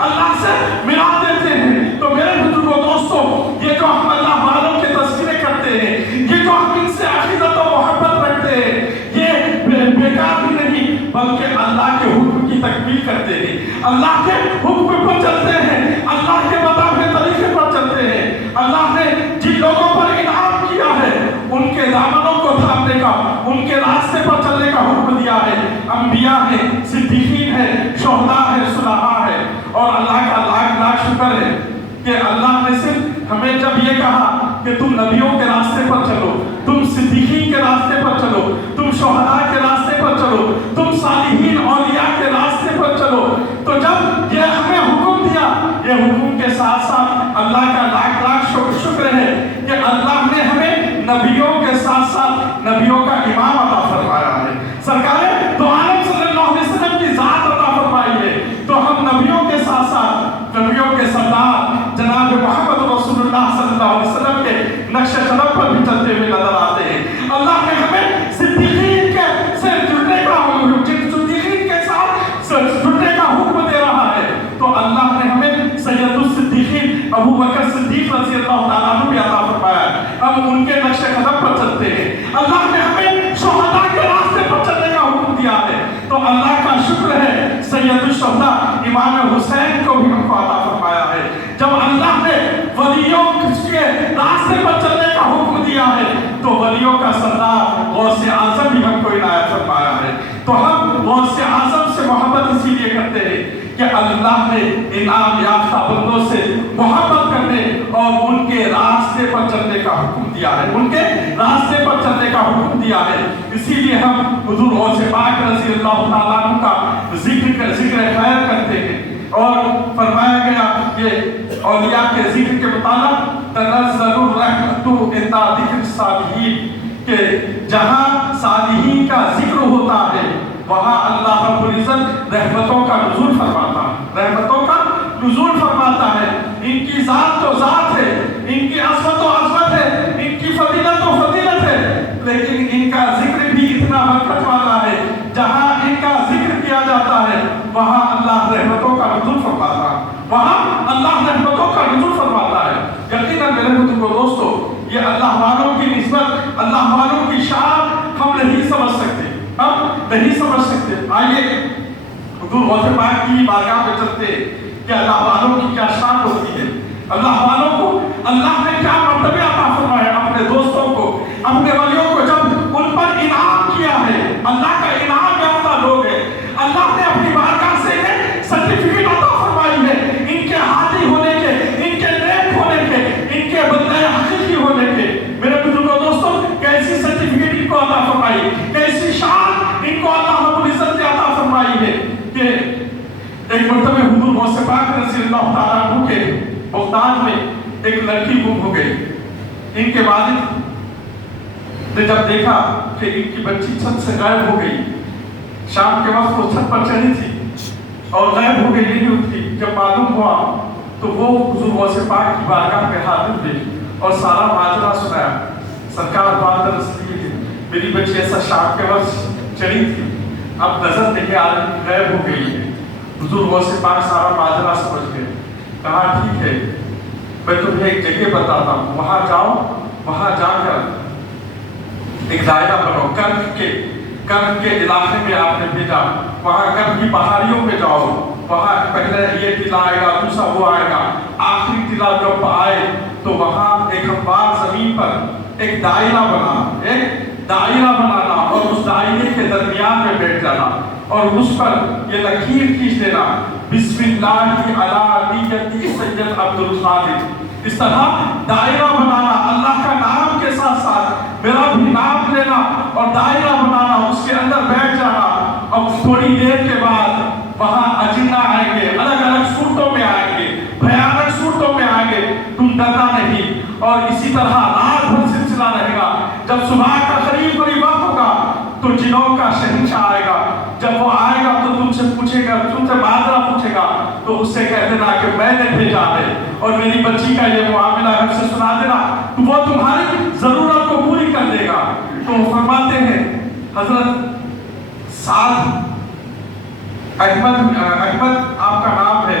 اللہ سے ملا دیتے ہیں۔ تو میرے بزرگوں دوستوں، یہ جو ہم اللہ والوں کے تذکرے کرتے ہیں، یہ جو ہم ان سے عقیدت و محبت رکھتے ہیں، یہ بیکار بھی نہیں بلکہ اللہ کے حکم کی تکمیل کرتے ہیں، اللہ کے حکم پر چلتے ہیں، اللہ کے بتائے طریقے پر چلتے ہیں۔ اللہ نے جن لوگوں پر انعام کیا ہے ان کے دامنوں کو تھامنے کا، ان کے راستے پر چلنے کا حکم دیا ہے۔ انبیاء ہیں، صدیقین ہیں، شہداء ہیں، صلحاء ہیں، اور اللہ کا لاکھ لاکھ شکر ہے کہ اللہ نے صرف ہمیں جب یہ کہا کہ تم نبیوں کے راستے پر چلو، تم صدیقین کے راستے پر چلو، تم شہداء کے راستے پر چلو، تم صالحین اولیاء کے راستے پر چلو، تو جب یہ ہمیں حکم دیا، یہ حکم کے ساتھ ساتھ اللہ کا لاکھ لاکھ شکر ہے کہ اللہ نے ہمیں نبیوں کے ساتھ ساتھ نبیوں کا امام عطا فرمایا ہے۔ سرکار دو عالم صلی اللہ علیہ وسلم کی ذات عطا فرمائی ہے، تو ہم نبیوں کے ساتھ ساتھ نبیوں کے سردار جناب محمد رسول اللہ صلی اللہ علیہ وسلم کے نقش قدم پر بھی چلتے ہوئے نظر آتے ہیں۔ اللہ نے ہمیں صدیقین کے سے جڑنے کا صدیقین کے ساتھ جڑنے کا حکم دے رہا ہے، تو اللہ نے ہمیں سید الصدیقین ابو بکر صدیق رضی اللہ تعالیٰ عنہ بھی عطا فرمایا ہے۔ ہم ان کے نقش قدم پر چلتے ہیں۔ اللہ نے ہمیں شہداء کے راستے پر چلنے کا حکم دیا ہے، تو اللہ کا شکر ہے سید الشہداء امام حسین کو بھی ہم کو عطا فرمایا ہے۔ جب اللہ نے ولیوں کے راستے پر چلنے کا حکم دیا ہے تو ولیوں کا سردار غوث اعظم بھی ہم کو عنایت فرمایا ہے۔ تو ہم غوث اعظم سے محبت اسی لیے کرتے ہیں کہ اللہ نے انعام یافتہ بندوں سے محبت کرنے اور ان کے راستے پر چلنے کا حکم دیا ہے، ان کے راستے پر چلنے کا حکم دیا ہے۔ اسی لیے ہم حضور غوث پاک رضی اللہ تعالیٰ عنہ کا ذکر خیر کرتے ہیں، اور فرمایا گیا کہ اولیاء کے ذکر کے متعلق تنزل الرحمت عند ذکر الصالحین، کہ جہاں صالحین کا ذکر ہوتا ہے وہاں اللہ رب العزت رحمتوں کا نزول فرماتا ہے، رحمتوں کا نزول فرماتا ہے۔ ان کی ذات تو ذات ہے، ان کی عظمت و عظمت ہے، ان کی فضیلت و فضیلت ہے، لیکن ان کا ذکر بھی اتنا برکت والا ہے، جہاں ان کا ذکر کیا جاتا ہے وہاں اللہ رحمتوں کا نزول فرماتا ہے، وہاں اللہ رحمتوں کا نزول فرماتا ہے۔ یقیناً میرے بزرگوں دوستو، یہ اللہ والوں کی نسبت، اللہ والوں کی شان ہم نہیں سمجھ سکتے، ہم نہیں سمجھ سکتے۔ آئیے حضور غوث پاک کی بارگاہ میں چلتے کہ اللہ والوں کی کیا شان ہوتی ہے، اللہ والوں کو اللہ نے کیا مرتبہ عطا فرمایا، اپنے دوستوں کو، اپنے ولیوں کو جب ان پر انعام کیا ہے، اللہ کا انعام یافتہ لوگ ہیں، اللہ نے اپنی بارگاہ سے انہیں سرٹیفکیٹ عطا فرمائی ہے، ان کے ہادی ہونے کے، ان کے نیک ہونے کے، ان کے بندے حقیقی ہونے کے۔ میرے بزرگوں دوستوں، کیسی سرٹیفکیٹ ان کو عطا فرمائی، کیسی شان ان کو اللہ رب العزت نے عطا فرمائی ہے کہ ایک مرتبہ حضور غوث پاک رضی اللہ تعالیٰ عنہ کے بغداد میں ایک لڑکی گم ہو گئی۔ ان کے والد نے جب دیکھا کہ ان کی بچی چھت سے غائب ہو گئی، شام کے وقت وہ چھت پر چڑھی تھی اور غائب ہو گئی نہیں ہوتی، جب معلوم ہوا تو وہ حضور غوث پاک کی بارگاہ میں حاضر ہوئے اور سارا ماجرا سنایا۔ سرکار بات رسلی ہے، میری بچی ایسا شام کے وقت چڑھی تھی، اب نظر نہیں آ رہی، غائب ہو گئی ہے۔ حضور غوث پاک سارا ماجرا سمجھ گئے، کہا ٹھیک ہے میں تمہیں ایک جگہ بتاتا ہوں، وہاں جاؤ، وہاں جا کر ایک دائرہ بنو، کرب کے علاقے میں آپ نے بھیجا، وہاں کرب کی پہاڑیوں پہ جاؤ، وہاں پہلے یہ ٹلا آئے گا، دوسرا وہ آئے گا، آخری ٹلا جب آئے تو وہاں ایک ہموار زمین پر ایک دائرہ بنانا اور اس دائرے کے درمیان میں بیٹھ جانا اور اس پر یہ لکیر کھینچ دینا، بسم اللہ علی نیتی سید عبد القادر۔ اس طرح دائرہ بنانا، اللہ کا نام کے ساتھ ساتھ میرا بھی نام لینا اور دائرہ بنانا، اس کے اندر بیٹھ جانا۔ اب تھوڑی دیر کے بعد وہاں اجنہ آئیں گے، الگ الگ صورتوں میں آئیں گے، بھیانک صورتوں میں آئیں گے، تم ڈرنا نہیں۔ اور اسی طرح رات بھر سلسلہ رہے گا۔ جب صبح کا قریب وقت ہوگا تو جنوں کا شہنشاہ آئے گا، جب وہ آئے گا تو تم سے پوچھے گا، تم سے معذرہ پوچھے گا، تو اس سے کہہ دینا کہ میں نے بھیجا ہے اور میری بچی کا یہ معاملہ ہے، اسے سنا دینا، تو وہ تمہاری ضرورت کو پوری کر دے گا۔ تو فرماتے ہیں حضرت سعد احمد آپ کا نام ہے،